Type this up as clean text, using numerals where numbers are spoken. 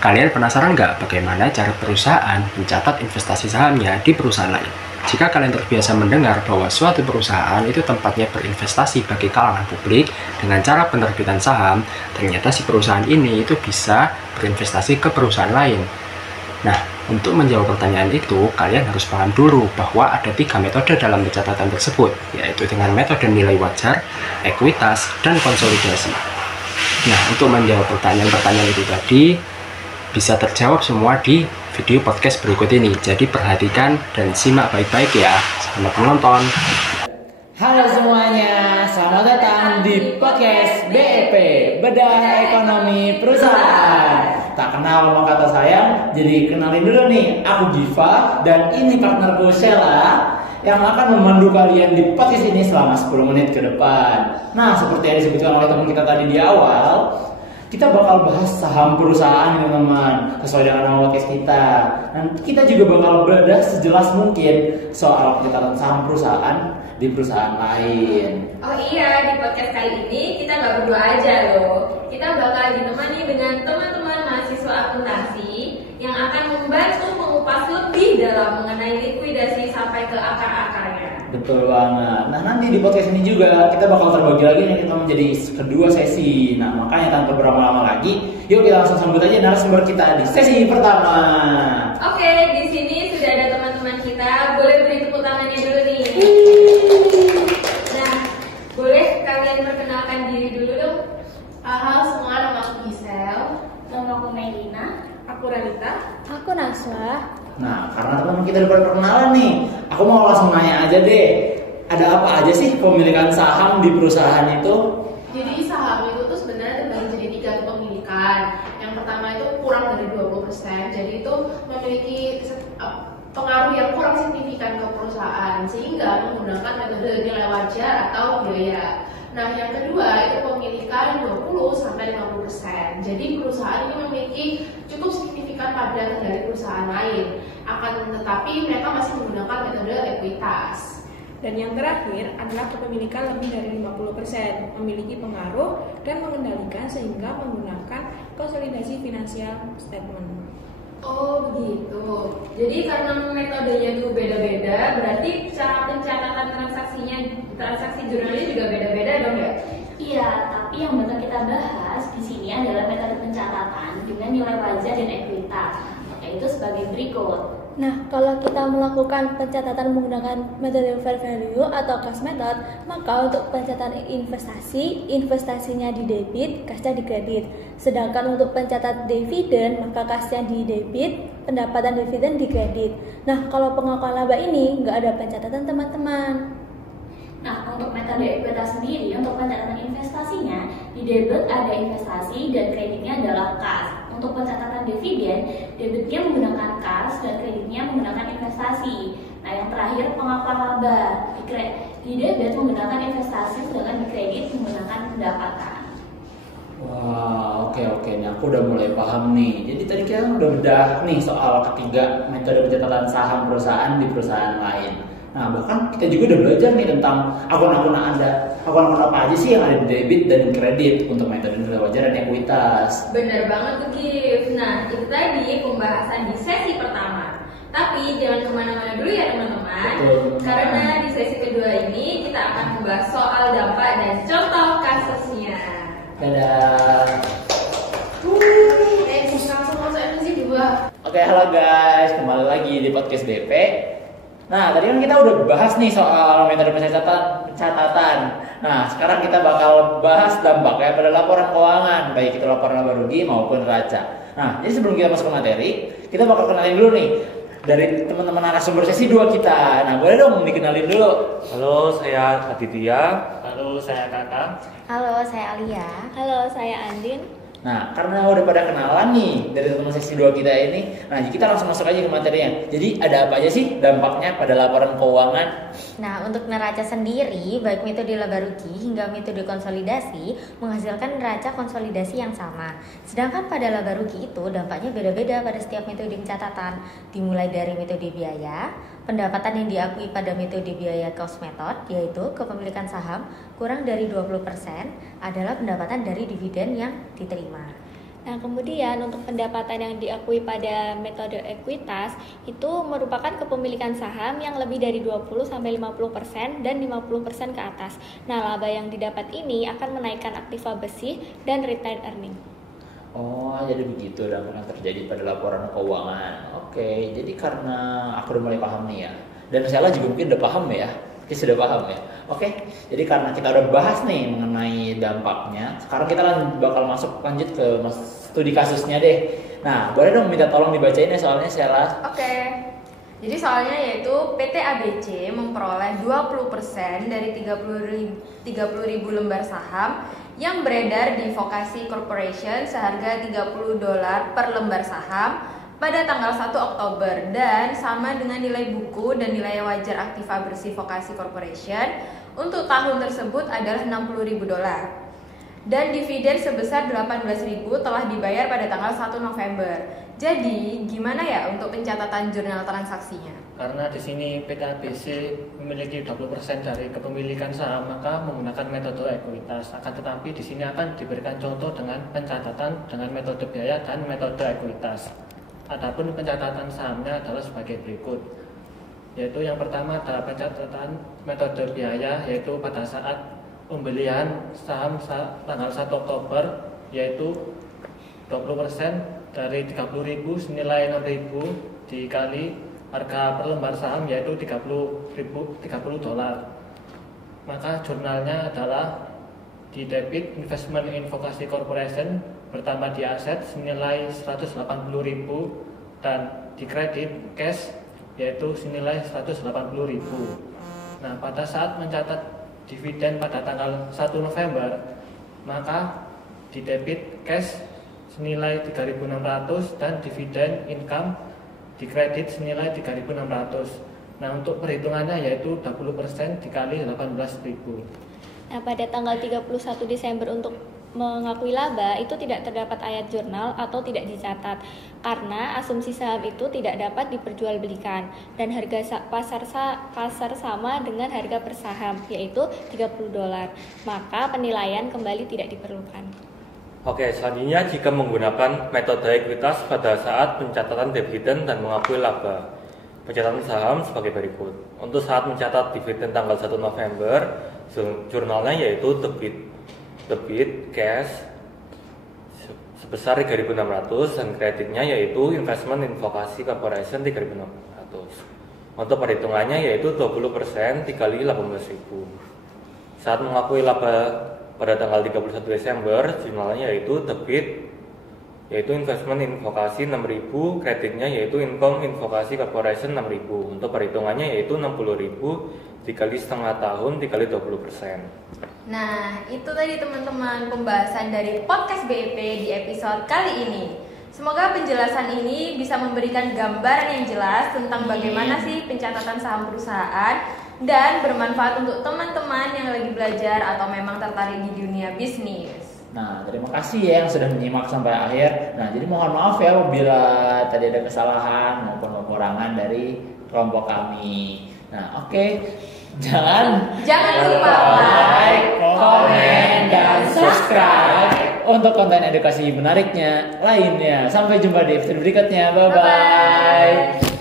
Kalian penasaran nggak bagaimana cara perusahaan mencatat investasi sahamnya di perusahaan lain? Jika kalian terbiasa mendengar bahwa suatu perusahaan itu tempatnya berinvestasi bagi kalangan publik dengan cara penerbitan saham, ternyata si perusahaan ini itu bisa berinvestasi ke perusahaan lain. Nah, untuk menjawab pertanyaan itu, kalian harus paham dulu bahwa ada 3 metode dalam pencatatan tersebut, yaitu dengan metode nilai wajar, ekuitas, dan konsolidasi. Nah, untuk menjawab pertanyaan-pertanyaan itu tadi, bisa terjawab semua di video podcast berikut ini. Jadi perhatikan dan simak baik-baik ya. Selamat menonton. Halo semuanya, selamat datang di podcast BEP, Bedah Ekonomi Perusahaan. Tak kenal sama kata sayang, jadi kenalin dulu nih, aku Giva dan ini partnerku Sheila yang akan memandu kalian di podcast ini selama 10 menit ke depan. Nah, seperti yang disebutkan oleh teman kita tadi di awal, kita bakal bahas saham perusahaan nih teman-teman, sesuai dengan nama podcast kita. Dan kita juga bakal bedah sejelas mungkin soal pencatatan saham perusahaan di perusahaan lain. Oh iya, di podcast kali ini kita nggak berdua aja loh. Kita bakal ditemani dengan teman-teman mahasiswa akuntansi yang akan membantu mengupas lebih dalam mengenai likuidasi sampai ke akar-akarnya. Betul banget. Nah, nanti di podcast ini juga kita bakal terbagi lagi nih, kita menjadi kedua sesi. Nah, makanya tanpa berlama-lama lagi, yuk kita langsung sambut aja narasumber kita di sesi pertama. Oke, di sini sudah ada teman-teman kita. Boleh beri tepuk tangannya dulu nih. Nah, boleh kalian perkenalkan diri dulu dong. Halo semua, nama aku Gisel. Nama aku Melina. Aku Ranita. Aku Naswa. Nah, karena teman-teman kita udah pada perkenalan nih, aku mau langsung nanya aja deh, ada apa aja sih pemilikan saham di perusahaan itu? Jadi saham itu tuh sebenarnya terbagi jadi 3 kepemilikan. Yang pertama itu kurang dari 20%. Jadi itu memiliki pengaruh yang kurang signifikan ke perusahaan sehingga menggunakan metode nilai wajar atau biaya. Nah, yang kedua itu pemilikan 20-50%. Jadi perusahaan ini memiliki cukup signifikan pada dari perusahaan lain. Akan tetapi mereka masih menggunakan metode ekuitas. Dan yang terakhir adalah kepemilikan lebih dari 50%, memiliki pengaruh dan mengendalikan sehingga menggunakan konsolidasi finansial statement. Oh begitu. Jadi karena metodenya itu beda-beda, berarti cara pencatatan transaksi jurnalnya juga beda-beda dong ya? Iya, tapi yang bakal kita bahas di sini adalah metode pencatatan dengan nilai wajar dan ekuitas, yaitu sebagai berikut. Nah, kalau kita melakukan pencatatan menggunakan metode fair value atau cash method, maka untuk pencatatan investasi, investasinya di debit, cashnya di kredit. Sedangkan untuk pencatat dividen, maka cashnya di debit, pendapatan dividen di kredit. Nah, kalau pengakuan laba ini nggak ada pencatatan teman-teman. Nah, untuk metode ekuitas sendiri, untuk pencatatan investasinya, di debit ada investasi dan kreditnya adalah kas. Untuk pencatatan dividen, debitnya menggunakan kas dan kreditnya menggunakan investasi. Nah, yang terakhir pengakuan laba. Di debit menggunakan investasi, sedangkan di kredit menggunakan pendapatan. Wah, oke. Nah, aku udah mulai paham nih. Jadi tadi kita udah bedah nih soal ketiga metode pencatatan saham perusahaan di perusahaan lain. Nah, bahkan kita juga udah belajar nih tentang akun-akun apa aja sih yang ada di debit dan kredit untuk metode nilai wajar dan ekuitas. Bener banget tuh Gif. Nah, itu tadi pembahasan di sesi pertama. Tapi jangan kemana-mana dulu ya teman-teman. Karena di sesi kedua ini kita akan membahas soal dampak dan contoh kasusnya. Dadah. Langsung masuk sesi 2. Oke, halo guys, kembali lagi di podcast DP. Nah, tadi kan kita udah bahas nih soal metode pencatatan. Nah, sekarang kita bakal bahas dampaknya pada laporan keuangan, baik itu laporan laba rugi maupun neraca. Nah, jadi sebelum kita masuk ke materi, kita bakal kenalin dulu nih dari teman-teman narasumber sesi 2 kita. Nah, boleh dong dikenalin dulu. Halo, saya Aditya. Halo, saya Kakak. Halo, saya Alia. Halo, saya Andin. Nah, karena udah pada kenalan nih dari teman sesi 2 kita ini, nah kita langsung masuk aja ke materinya. Jadi ada apa aja sih dampaknya pada laporan keuangan? Nah, untuk neraca sendiri, baik metode laba rugi hingga metode konsolidasi menghasilkan neraca konsolidasi yang sama. Sedangkan pada laba rugi itu dampaknya beda-beda pada setiap metode pencatatan, dimulai dari metode biaya, pendapatan yang diakui pada metode biaya cost method, yaitu kepemilikan saham kurang dari 20% adalah pendapatan dari dividen yang diterima. Nah, kemudian untuk pendapatan yang diakui pada metode ekuitas itu merupakan kepemilikan saham yang lebih dari 20-50% dan 50% ke atas. Nah, laba yang didapat ini akan menaikkan aktiva bersih dan retained earning. Oh, jadi begitu dampak yang terjadi pada laporan keuangan. Oke, jadi karena aku udah mulai paham nih ya. Dan Sheila juga mungkin udah paham ya. Kita sudah paham ya. Oke, jadi karena kita udah bahas nih mengenai dampaknya, sekarang kita bakal lanjut ke studi kasusnya deh. Nah, boleh dong minta tolong dibacain ya soalnya Sheila. Oke. Jadi soalnya yaitu PT ABC memperoleh 20% dari 30.000 lembar saham yang beredar di Vokasi Corporation seharga $30 per lembar saham pada tanggal 1 Oktober dan sama dengan nilai buku dan nilai wajar aktiva bersih Vokasi Corporation untuk tahun tersebut adalah $60.000 dan dividen sebesar $18.000 telah dibayar pada tanggal 1 November. Jadi, gimana ya untuk pencatatan jurnal transaksinya? Karena di sini PT ABC memiliki 20% dari kepemilikan saham, maka menggunakan metode ekuitas. Akan tetapi di sini akan diberikan contoh dengan pencatatan dengan metode biaya dan metode ekuitas. Adapun pencatatan sahamnya adalah sebagai berikut, yaitu yang pertama adalah pencatatan metode biaya, yaitu pada saat pembelian saham tanggal 1 Oktober, yaitu 20% dari 30.000 senilai 6.000 dikali harga per lembar saham, yaitu $30. Maka jurnalnya adalah di debit investment in Vokasi Corporation bertambah di aset senilai 180.000 dan di kredit cash yaitu senilai 180.000. Nah, pada saat mencatat dividen pada tanggal 1 November, maka di debit cash senilai 3.600 dan dividen income di kredit senilai 3.600. Nah, untuk perhitungannya yaitu 20% dikali 18.000. Nah, pada tanggal 31 Desember untuk mengakui laba itu tidak terdapat ayat jurnal atau tidak dicatat karena asumsi saham itu tidak dapat diperjualbelikan dan harga pasar sama dengan harga per saham yaitu $30. Maka penilaian kembali tidak diperlukan. Oke, selanjutnya jika menggunakan metode ekuitas pada saat pencatatan dividen dan mengakui laba. Pencatatan saham sebagai berikut. Untuk saat mencatat dividen tanggal 1 November, jurnalnya yaitu debit cash sebesar 3.600 dan kreditnya yaitu investment in Vokasi Corporation 3.600. Untuk perhitungannya yaitu 20% dikali 18.000. Saat mengakui laba pada tanggal 31 Desember, jurnalnya yaitu debit yaitu investment in Vokasi 6.000, kreditnya yaitu income in Vokasi Corporation 6.000. Untuk perhitungannya yaitu 60.000 dikali setengah tahun dikali 20%. Nah, itu tadi teman-teman pembahasan dari podcast BEP di episode kali ini. Semoga penjelasan ini bisa memberikan gambaran yang jelas tentang bagaimana sih pencatatan saham perusahaan dan bermanfaat untuk teman-teman yang lagi belajar atau memang tertarik di dunia bisnis. Nah, terima kasih ya yang sudah menyimak sampai akhir. Nah, jadi mohon maaf ya apabila tadi ada kesalahan maupun kekurangan dari kelompok kami. Nah, oke. Jangan lupa like, komen, dan subscribe untuk konten edukasi menariknya lainnya. Sampai jumpa di episode berikutnya. Bye-bye.